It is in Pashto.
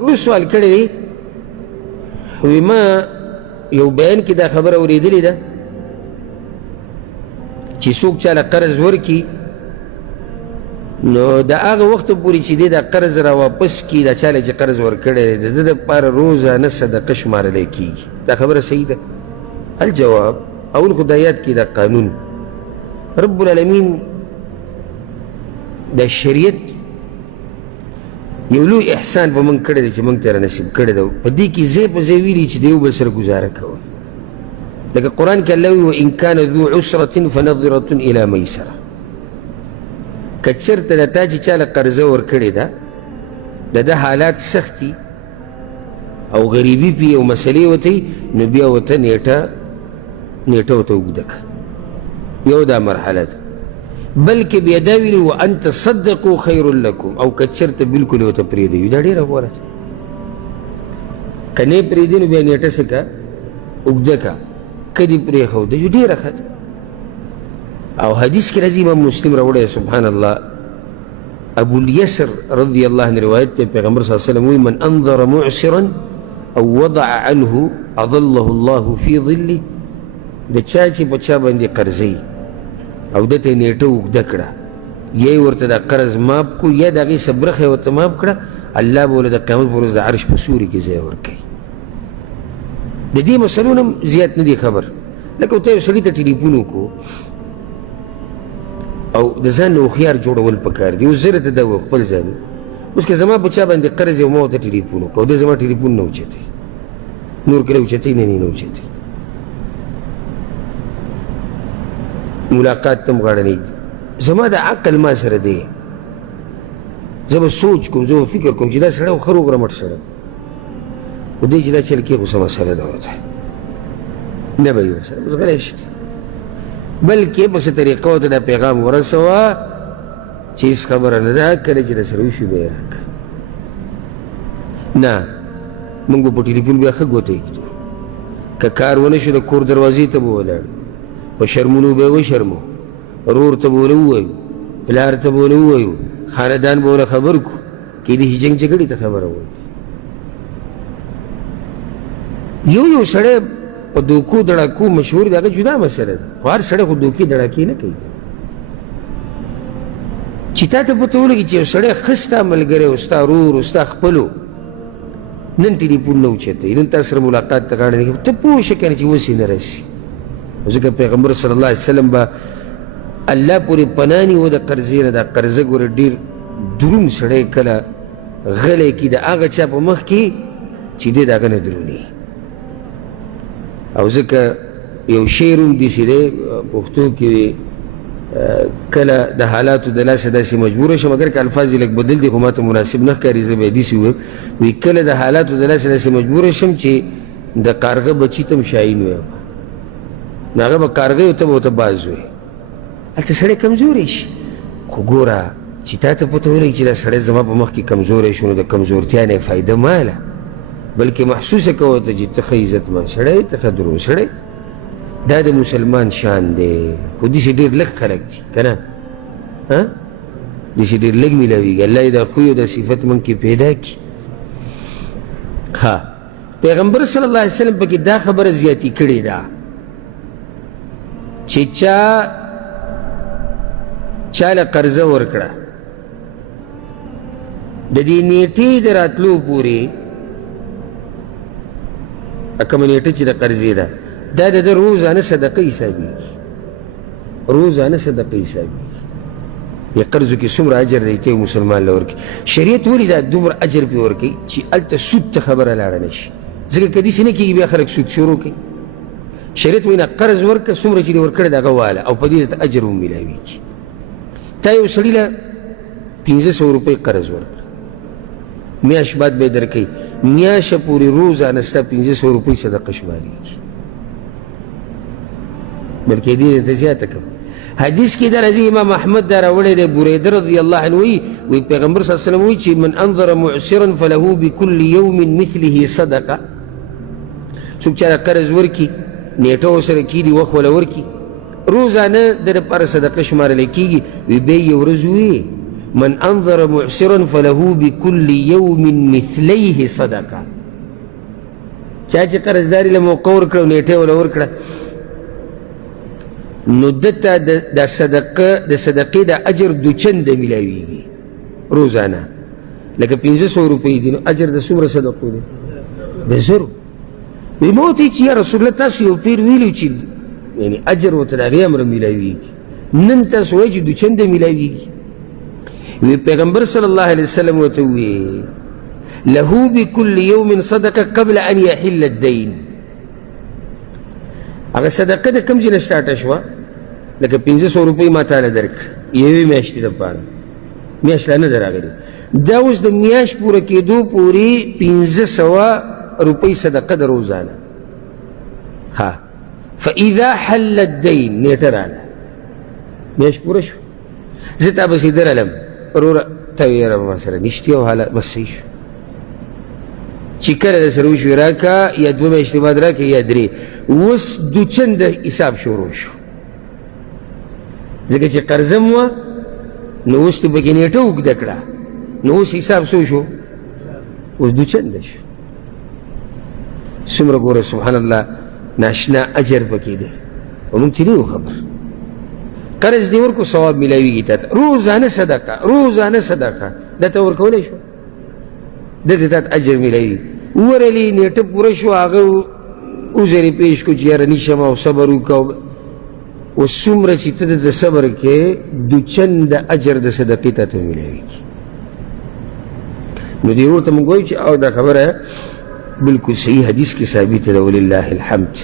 روز سوال کړی دی وی ما یو بیان کې دا خبره اورېدلې ده چې څوک چاله قرض ورکي نو د هغه وخته پورې چې دی دا قرض را واپس کړي دا چاله چې قرض ورکړی دی د ده دپاره روزانه صدقه شمارلی کېږي دا خبره صحیح ده الجواب اول خو دا یاد کړي دا قانون رب العالمین دا شریعت یو لوی احسان په موږ کړی دی چې موږ ته رانصیب کړی ده په دې کې ځای په ځای ویلي چې د یو بل سره ګزاره کوئ لکه قرآن کې الله وایي وان کان ذو عسرة فنظرة الى میسره که چېرته د تا چې چاله قرضه ورکړې ده د ده حالات سخت دي او غریبي پې او مسلې ورته نو بیا ورته نیټه ورته اوږده کړه یو دا مرحله ده بلکې بیا دا ویلي وان تصدقوا خیر لکم او که چېرته بلکل ورته پرېږدوي دا ډېره غوره ده که نه یې پرېږدي نو بیا نیټه څه کړه اوږده کړه که دې پرېښوده چې ډېره ښه ده او حدیث کې راځي امام مسلم راوړی سبحان الله ابو الیسر رضی الله عنه روایت دی پیغمبر صلی الله علیه وسلم وایي من انظر معسرا او وضع عنه اظله الله فی ظله د چا چې په چا باندې قرضوي او ده ته یې نیټه اوږده کړه یا یې ورته دا قرض ماف کړو یا د هغې څه برخه یې ورته ماف کړه الله به ورله د قیامت په ورځ د عرش په سوري کې ځای ورکوي د دې مسلو نه زیات نه دی خبر لکه ورته یو سړي ته ټلیفون وکړو او د ځان نه هوښیار جوړول پکار دي اوس زه راته دا وویل خپل ځان اوس که زما په چا باندې قرض یې ما ورته ټلیفون وکړو دی زما ټلیفون نه اوچتوي نور کله اوچتوي نه اوچتوي ملاقات ته م غاړه نه ږدي زما د عقل ما سره دی زه به سوچ کوم زه به فکر کوم چې دا سړی خو ښه روغ رمټ سړی خو دی چې دا چل کې خو څه مسله ده ورته نه به یې ورسره بس غلی شي بلکې په څه طریقه ورته دا پیغام ورسوه چې هېڅ خبره نه ده کله چې درسره وشي بیا یې راکړه نه موږ به په ټلیفون بیا ښه ګوته ږدو که کار ونه شو د کور دروازې ته به ولاړو په شرمونو به یې وشرمو رور ته به ونه ووایو پلار ته به ونه ووایو خاندان به ونه خبر کړو کیدای شي جنګ جګړې ته خبره وایي یو سړی په دوکو دړاکو مشهور دی هغه جدا مسله ده خو هر سړی خو دوکې دړاکې نه کوي چې تا ته پته ولګي چې یو سړی ښه ستا ملګری او ستا ورور او ستا خپلو نن ټلیفون نه اوچتوي نن تا سره ملاقات ته غاړه نه کوي ته پوه شه که نه چې اوس یې نه رسي ځکه پیغمبر صلی الله علیه وسلم به الله پورې پناه نیوه د قرضې نه دا قرضه ګوره ډېر دروند سړی کله غلی کي د هغه چا په مخ کې چې دی د هغه نه دروني او ځکه یو شعر هم داسې دی پښتو کې کله د حالاتو د لاسه داسې مجبوره شم اگر که الفاظ یې لږ بدل دي خو ما ته مناسب نه ښکاري زه به یې داسې ووایم وایي کله د حالاتو د لاسه داسې مجبوره شم چې د کارغه بچي ته م شاهین ویم نو هغه به کارغه وي ته به ورته باز وایي هلته سړی کمزوری شي خو ګوره چې تا ته پته ولګي چې دا سړی زما په مخ کې کمزوری شو نو د کمزورتیا نه یې فایده ماله بلکې محسوسه کوه ته چې ته ښه عزتمند سړی ته ښه دروند سړی دا د مسلمان شان دی خو داسې ډېر لږ خلک دي که نه داسې ډېر لږ میلاویږي الله یې دا خوی او دا صفت موږ کې پیدا کړي ښه پیغمبر صلی الله علیه وسلم پکې دا خبره زیاتي کړې ده چې چاله قرضه ورکړه د دې نیټې د راتلو پورې کومه نیټه چې د قرضې ده دا د ده روزانه صدقه حسابېږي روزانه صدقه حسابېږي یا قرضو کې څومره اجر دی ته مسلمان له ورکړي شریعت ولې دا دومره اجر پې ورکوي چې هلته سود ته خبره لاړه نه شي ځکه که داسې نه کېږي بیا خلک سود شروع کوي شریعت وایي نه قرض ورکړه څومره چې دې ورکړی د هغه واله او په دې ته اجر هم میلاویږي تا یو سړي له 500 روپۍ قرض ورکړه میاشت بعد به یې درکوي میاشه پورې روزانه ستا 500 روپۍ صدقه شمارېږي بلکې دې ته زیاته کوم حدیث کې دا راځي امام احمد دا راوړی دی بریده رضی الله عنه وایي پیغمبر صلی الله علیه وسلم وایي چې من انظر معسرا فله بكل يوم مثله صدقه څوک چې قرض ورکړي نیټه ورسره کېږي وخت وله ورکړي روزانه د دپاره صدقه شمارلی کېږي وي بیا یې ورځ وي من انظر معسرا فله بكل يوم مثليه صدقه. چا چې قرضداري له موقع ورکړه او نیټه وله ورکړه نو دته د صدقې د اجر دوچنده میلاویږي روزانه. لکه 500 روپۍ دي نو اجر د څومره صدقو دی؟ د زرو. وی ما ورته چې یا رسول الله تاسو یو پیر ویلي چې یعنی اجر ورته د هغې امره میلاویږي، نن تاسو وایئ چې دوچنده میلاویږي. وی پیغمبر صلی الله علیه وسلم ورته وویل له بكل يوم صدقه قبل ان يحل الدين. هغه صدقه د کوم ځای نه سټارټه شوه؟ لکه 500 روپۍ ما تاله درکړه یوې میاشتې دپاره، میاشت لا نه ده راغلې، دا اوس د میاشت پوره کېدو پورې 500 روپۍ صدقه د روزانه. ها فاذا حل الدين نیټه راله، میاشت پوره شو، زه تا پسې درلم وروره ته ویره ما سره نشتې او حاله بس صحیح شو. چې کله د سره وشوې راکه یا 2 میاشتې بعد راکه یا 3، اوس دوچنده حساب شروع شو. ځکه چې قرضم وه نو اوس ته پکې نیټه اوږده کړه نو اوس حساب څو شو؟ اوس دوچنده شو. څومره ګوره سبحان الله ناشنا اجر پکې دی او موږ چې نه یو خبر. قرض دې ورکو ثواب میلاویږي تا ته، روزانه صدقه روزانه صدقه دا ته ورکولی شو، دته تا ته اجر میلاوي. ورلې نیټه پوره شو هغه عذر یې پیش کړو چې یاره نشم او صبر وکړه. اوس څومره چې ته د صبر کې دوچنده اجر د صدقې تا ته میلاویږي. نو دې ورته موږ وایو چې او دا خبره بالکل صحیح حدیث کې ثابته ده ولله الحمد.